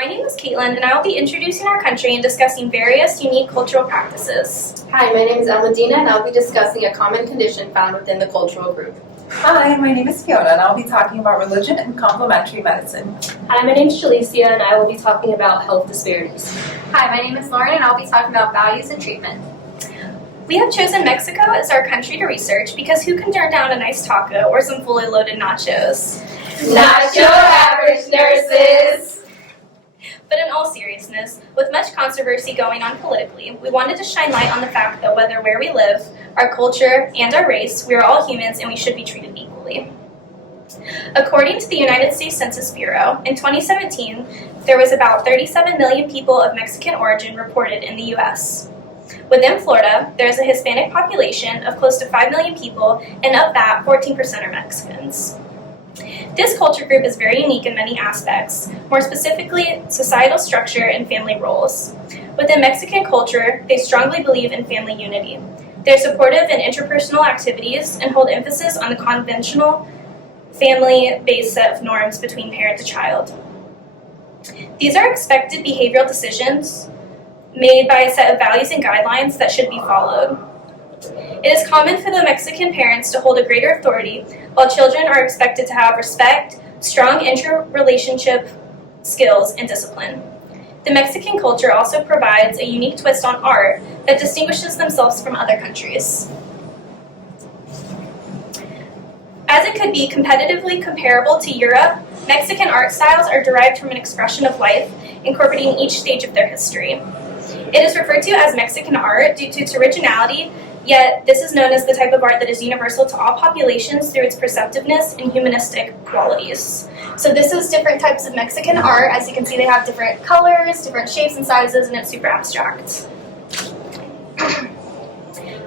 my name is Caitlin, and I will be introducing our country and discussing various unique cultural practices. Hi, my name is Almadina, and I'll be discussing a common condition found within the cultural group. Hi, my name is Fiona, and I'll be talking about religion and complementary medicine. Hi, my name is Shalicia, and I will be talking about health disparities. Hi, my name is Lauren, and I'll be talking about values and treatment. We have chosen Mexico as our country to research because who can turn down a nice taco or some fully loaded nachos? Not your average nurses! But in all seriousness, with much controversy going on politically, we wanted to shine light on the fact that whether where we live, our culture, and our race, we are all humans and we should be treated equally. According to the United States Census Bureau, in 2017, there was about 37 million people of Mexican origin reported in the U.S. Within Florida, there is a Hispanic population of close to 5 million people, and of that, 14% are Mexicans. This culture group is very unique in many aspects, more specifically societal structure and family roles. Within Mexican culture, they strongly believe in family unity. They're supportive in interpersonal activities and hold emphasis on the conventional family-based set of norms between parent to child. These are expected behavioral decisions made by a set of values and guidelines that should be followed. It is common for the Mexican parents to hold a greater authority, while children are expected to have respect, strong interrelationship skills, and discipline. The Mexican culture also provides a unique twist on art that distinguishes themselves from other countries. As it could be competitively comparable to Europe, Mexican art styles are derived from an expression of life, incorporating each stage of their history. It is referred to as Mexican art due to its originality, yet this is known as the type of art that is universal to all populations through its perceptiveness and humanistic qualities. So this is different types of Mexican art. As you can see, they have different colors, different shapes and sizes, and it's super abstract.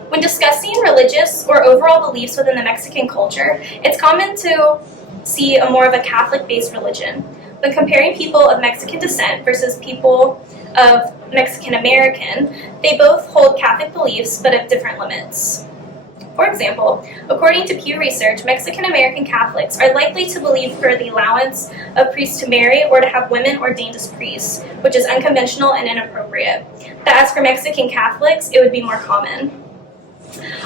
When discussing religious or overall beliefs within the Mexican culture, it's common to see more of a Catholic-based religion. When comparing people of Mexican descent versus people of Mexican American, they both hold Catholic beliefs but at different limits. For example, according to Pew Research, Mexican American Catholics are likely to believe for the allowance of priests to marry or to have women ordained as priests, which is unconventional and inappropriate. But as for Mexican Catholics, it would be more common.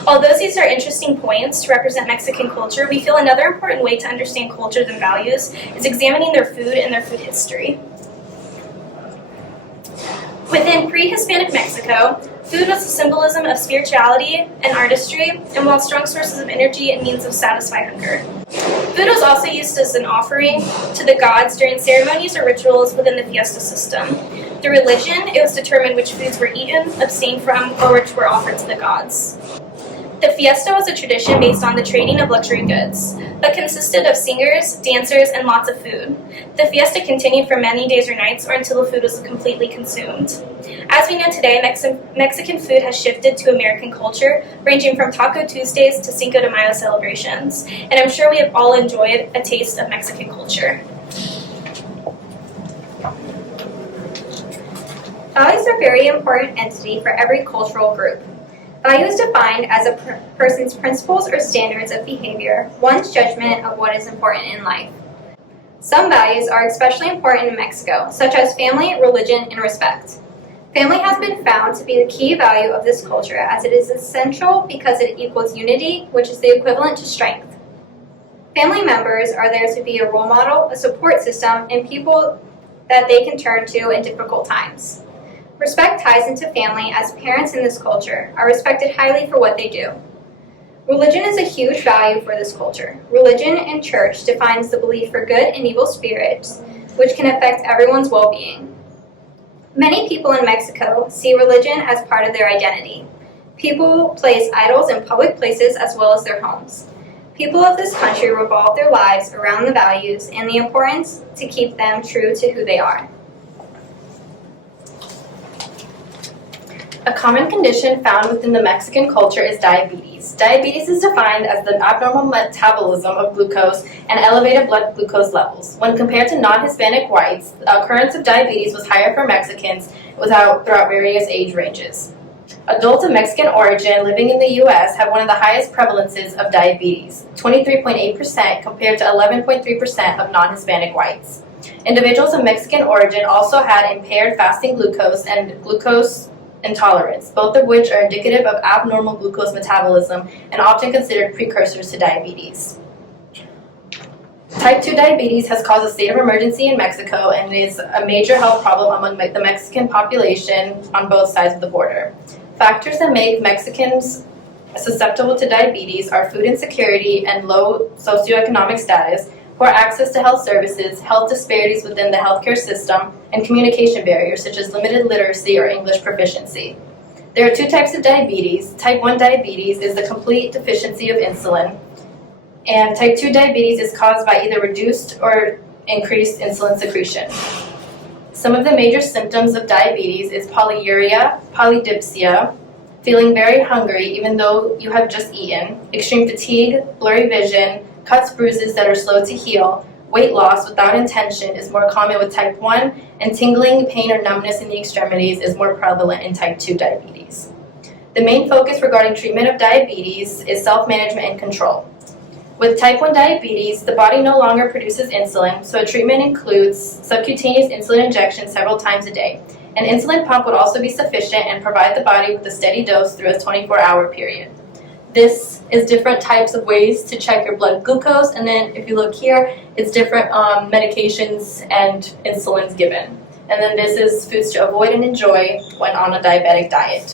Although these are interesting points to represent Mexican culture, we feel another important way to understand cultures and values is examining their food and their food history. Within pre-Hispanic Mexico, food was a symbolism of spirituality and artistry, and while strong sources of energy and means of satisfy hunger. Food was also used as an offering to the gods during ceremonies or rituals within the fiesta system. Through religion, it was determined which foods were eaten, abstained from, or which were offered to the gods. The fiesta was a tradition based on the trading of luxury goods, but consisted of singers, dancers, and lots of food. The fiesta continued for many days or nights or until the food was completely consumed. As we know today, Mexican food has shifted to American culture, ranging from Taco Tuesdays to Cinco de Mayo celebrations, and I'm sure we have all enjoyed a taste of Mexican culture. Values are a very important entity for every cultural group. Value is defined as a person's principles or standards of behavior, one's judgment of what is important in life. Some values are especially important in Mexico, such as family, religion, and respect. Family has been found to be the key value of this culture as it is essential because it equals unity, which is the equivalent to strength. Family members are there to be a role model, a support system, and people that they can turn to in difficult times. Respect ties into family as parents in this culture are respected highly for what they do. Religion is a huge value for this culture. Religion and church defines the belief for good and evil spirits, which can affect everyone's well-being. Many people in Mexico see religion as part of their identity. People place idols in public places as well as their homes. People of this country revolve their lives around the values and the importance to keep them true to who they are. A common condition found within the Mexican culture is diabetes. Diabetes is defined as the abnormal metabolism of glucose and elevated blood glucose levels. When compared to non-Hispanic whites, the occurrence of diabetes was higher for Mexicans throughout various age ranges. Adults of Mexican origin living in the U.S. have one of the highest prevalences of diabetes, 23.8% compared to 11.3% of non-Hispanic whites. Individuals of Mexican origin also had impaired fasting glucose and glucose intolerance, both of which are indicative of abnormal glucose metabolism and often considered precursors to diabetes. Type 2 diabetes has caused a state of emergency in Mexico and is a major health problem among the Mexican population on both sides of the border. Factors that make Mexicans susceptible to diabetes are food insecurity and low socioeconomic status, poor access to health services, health disparities within the healthcare system, and communication barriers such as limited literacy or English proficiency. There are two types of diabetes. Type 1 diabetes is the complete deficiency of insulin, and type 2 diabetes is caused by either reduced or increased insulin secretion. Some of the major symptoms of diabetes is polyuria, polydipsia, feeling very hungry even though you have just eaten, extreme fatigue, blurry vision, cuts, bruises that are slow to heal, weight loss without intention is more common with type 1, and tingling, pain, or numbness in the extremities is more prevalent in type 2 diabetes. The main focus regarding treatment of diabetes is self-management and control. With type 1 diabetes, the body no longer produces insulin, so treatment includes subcutaneous insulin injection several times a day. An insulin pump would also be sufficient and provide the body with a steady dose through a 24-hour period. This is different types of ways to check your blood glucose, and then if you look here, it's different medications and insulins given. And then this is foods to avoid and enjoy when on a diabetic diet.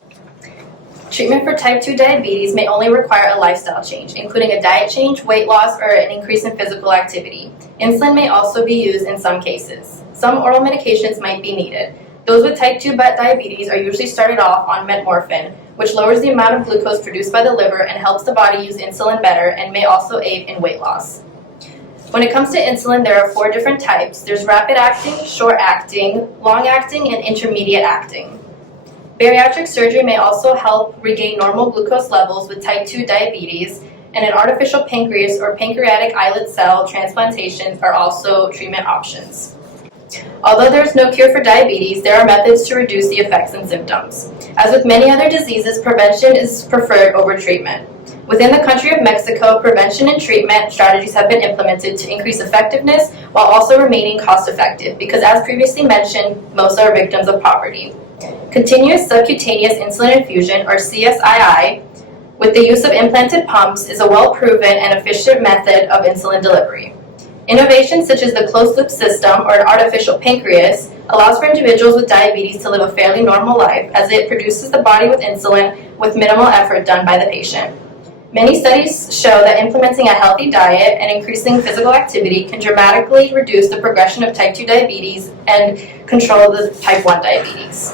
Treatment for type 2 diabetes may only require a lifestyle change, including a diet change, weight loss, or an increase in physical activity. Insulin may also be used in some cases. Some oral medications might be needed. Those with type 2 diabetes are usually started off on metformin, which lowers the amount of glucose produced by the liver and helps the body use insulin better and may also aid in weight loss. When it comes to insulin, there are 4 different types. There's rapid-acting, short-acting, long-acting, and intermediate-acting. Bariatric surgery may also help regain normal glucose levels with type 2 diabetes, and an artificial pancreas or pancreatic islet cell transplantations are also treatment options. Although there is no cure for diabetes, there are methods to reduce the effects and symptoms. As with many other diseases, prevention is preferred over treatment. Within the country of Mexico, prevention and treatment strategies have been implemented to increase effectiveness while also remaining cost-effective because, as previously mentioned, most are victims of poverty. Continuous subcutaneous insulin infusion, or CSII, with the use of implanted pumps is a well-proven and efficient method of insulin delivery. Innovations such as the closed-loop system or an artificial pancreas allows for individuals with diabetes to live a fairly normal life as it produces the body with insulin with minimal effort done by the patient. Many studies show that implementing a healthy diet and increasing physical activity can dramatically reduce the progression of type 2 diabetes and control the type 1 diabetes.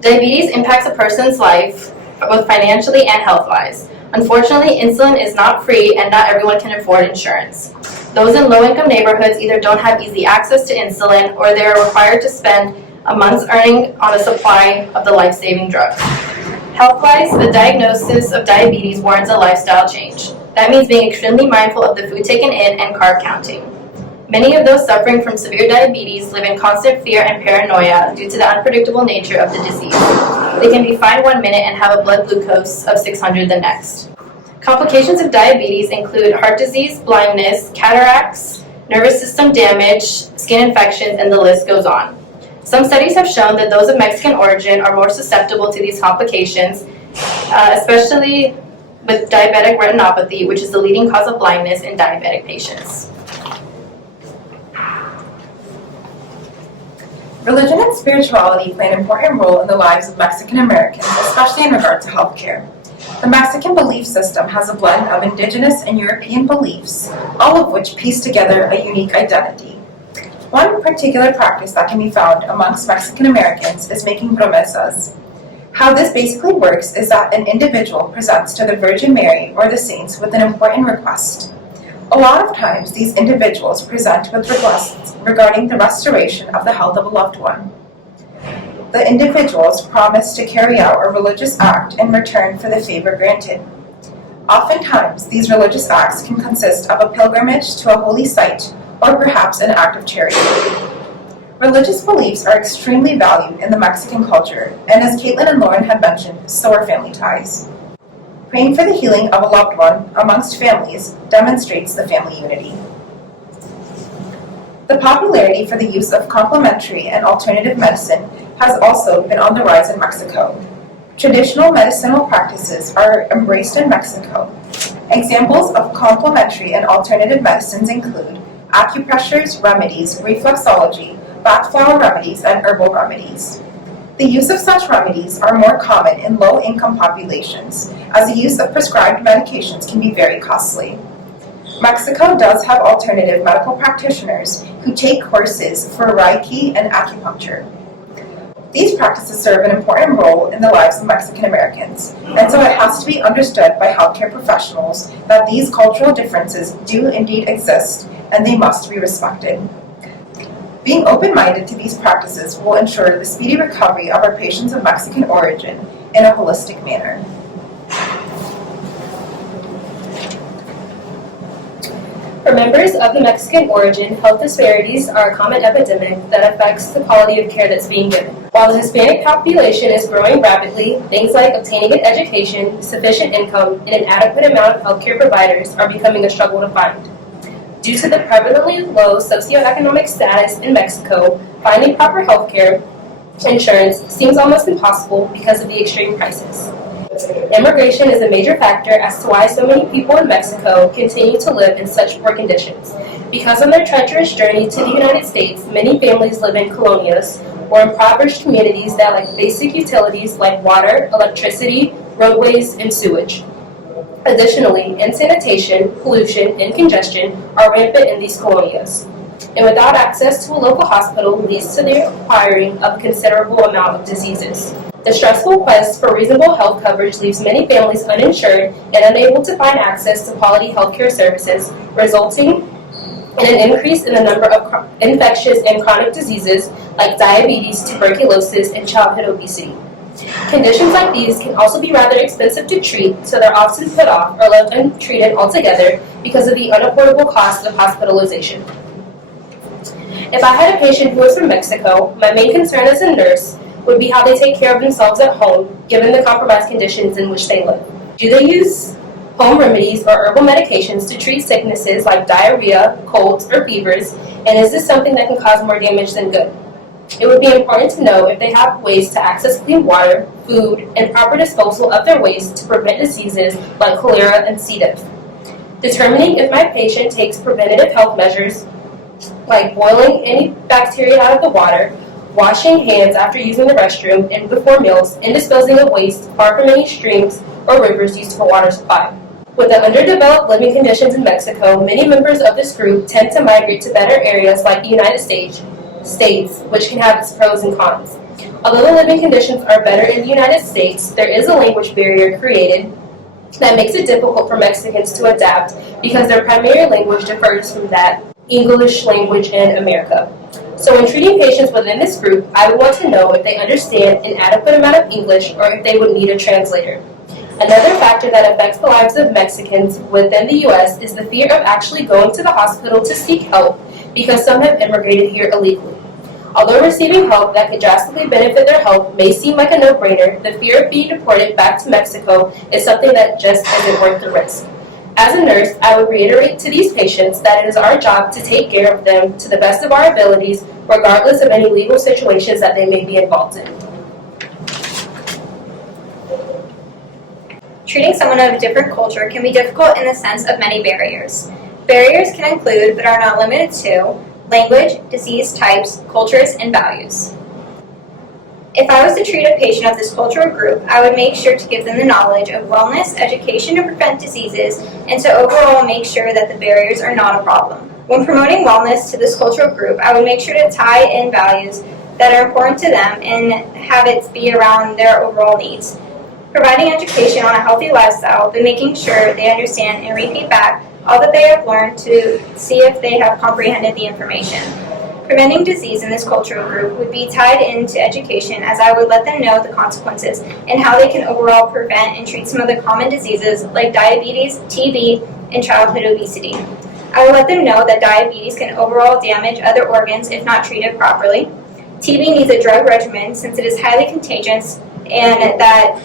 Diabetes impacts a person's life both financially and health-wise. Unfortunately, insulin is not free and not everyone can afford insurance. Those in low-income neighborhoods either don't have easy access to insulin or they are required to spend a month's earning on a supply of the life-saving drug. Health-wise, the diagnosis of diabetes warrants a lifestyle change. That means being extremely mindful of the food taken in and carb counting. Many of those suffering from severe diabetes live in constant fear and paranoia due to the unpredictable nature of the disease. They can be fine one minute and have a blood glucose of 600 the next. Complications of diabetes include heart disease, blindness, cataracts, nervous system damage, skin infections, and the list goes on. Some studies have shown that those of Mexican origin are more susceptible to these complications, especially with diabetic retinopathy, which is the leading cause of blindness in diabetic patients. Religion and spirituality play an important role in the lives of Mexican Americans, especially in regard to healthcare. The Mexican belief system has a blend of indigenous and European beliefs, all of which piece together a unique identity. One particular practice that can be found amongst Mexican Americans is making promesas. How this basically works is that an individual presents to the Virgin Mary or the saints with an important request. A lot of times, these individuals present with requests regarding the restoration of the health of a loved one. The individuals promise to carry out a religious act in return for the favor granted. Oftentimes, these religious acts can consist of a pilgrimage to a holy site or perhaps an act of charity. Religious beliefs are extremely valued in the Mexican culture, and as Caitlin and Lauren had mentioned, so are family ties. Praying for the healing of a loved one amongst families demonstrates the family unity. The popularity for the use of complementary and alternative medicine has also been on the rise in Mexico. Traditional medicinal practices are embraced in Mexico. Examples of complementary and alternative medicines include acupressures, remedies, reflexology, bath flower remedies, and herbal remedies. The use of such remedies are more common in low-income populations, as the use of prescribed medications can be very costly. Mexico does have alternative medical practitioners who take courses for Reiki and acupuncture. These practices serve an important role in the lives of Mexican Americans, and so it has to be understood by healthcare professionals that these cultural differences do indeed exist and they must be respected. Being open-minded to these practices will ensure the speedy recovery of our patients of Mexican origin in a holistic manner. For members of the Mexican origin, health disparities are a common epidemic that affects the quality of care that's being given. While the Hispanic population is growing rapidly, things like obtaining an education, sufficient income, and an adequate amount of healthcare providers are becoming a struggle to find. Due to the prevalently low socioeconomic status in Mexico, finding proper healthcare insurance seems almost impossible because of the extreme prices. Immigration is a major factor as to why so many people in Mexico continue to live in such poor conditions. Because on their treacherous journey to the United States, many families live in colonias or impoverished communities that lack basic utilities like water, electricity, roadways, and sewage. Additionally, insanitation, pollution, and congestion are rampant in these colonias. And without access to a local hospital leads to the acquiring of a considerable amount of diseases. The stressful quest for reasonable health coverage leaves many families uninsured and unable to find access to quality healthcare services, resulting in an increase in the number of infectious and chronic diseases like diabetes, tuberculosis, and childhood obesity. Conditions like these can also be rather expensive to treat, so they're often put off or left untreated altogether because of the unaffordable cost of hospitalization. If I had a patient who was from Mexico, my main concern as a nurse would be how they take care of themselves at home, given the compromised conditions in which they live. Do they use home remedies or herbal medications to treat sicknesses like diarrhea, colds, or fevers, and is this something that can cause more damage than good? It would be important to know if they have ways to access clean water, food, and proper disposal of their waste to prevent diseases like cholera and C. diff. Determining if my patient takes preventative health measures like boiling any bacteria out of the water, washing hands after using the restroom and before meals, and disposing of waste far from any streams or rivers used for water supply. With the underdeveloped living conditions in Mexico, many members of this group tend to migrate to better areas like the United States, which can have its pros and cons. Although the living conditions are better in the United States, there is a language barrier created that makes it difficult for Mexicans to adapt because their primary language differs from that English language in America. So when treating patients within this group, I would want to know if they understand an adequate amount of English or if they would need a translator. Another factor that affects the lives of Mexicans within the U.S. is the fear of actually going to the hospital to seek help because some have immigrated here illegally. Although receiving help that could drastically benefit their health may seem like a no-brainer, the fear of being deported back to Mexico is something that just isn't worth the risk. As a nurse, I would reiterate to these patients that it is our job to take care of them to the best of our abilities, regardless of any legal situations that they may be involved in. Treating someone of a different culture can be difficult in the sense of many barriers. Barriers can include, but are not limited to, language, disease types, cultures, and values. If I was to treat a patient of this cultural group, I would make sure to give them the knowledge of wellness, education to prevent diseases, and to overall make sure that the barriers are not a problem. When promoting wellness to this cultural group, I would make sure to tie in values that are important to them and have it be around their overall needs. Providing education on a healthy lifestyle, but making sure they understand and repeat back all that they have learned to see if they have comprehended the information. Preventing disease in this cultural group would be tied into education, as I would let them know the consequences and how they can overall prevent and treat some of the common diseases like diabetes, TB, and childhood obesity. I would let them know that diabetes can overall damage other organs if not treated properly. TB needs a drug regimen since it is highly contagious and that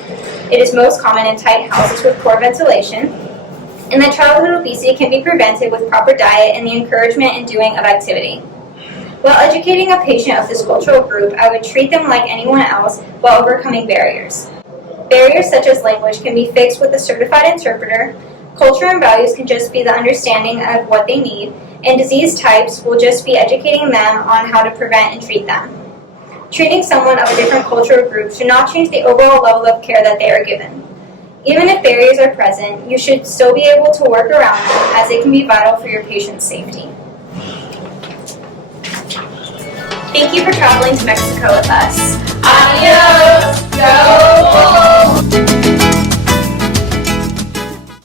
it is most common in tight houses with poor ventilation, and that childhood obesity can be prevented with proper diet and the encouragement and doing of activity. While educating a patient of this cultural group, I would treat them like anyone else while overcoming barriers. Barriers such as language can be fixed with a certified interpreter, culture and values can just be the understanding of what they need, and disease types will just be educating them on how to prevent and treat them. Treating someone of a different cultural group should not change the overall level of care that they are given. Even if barriers are present, you should still be able to work around them as they can be vital for your patient's safety. Thank you for traveling to Mexico with us. Adios! Go Bulls!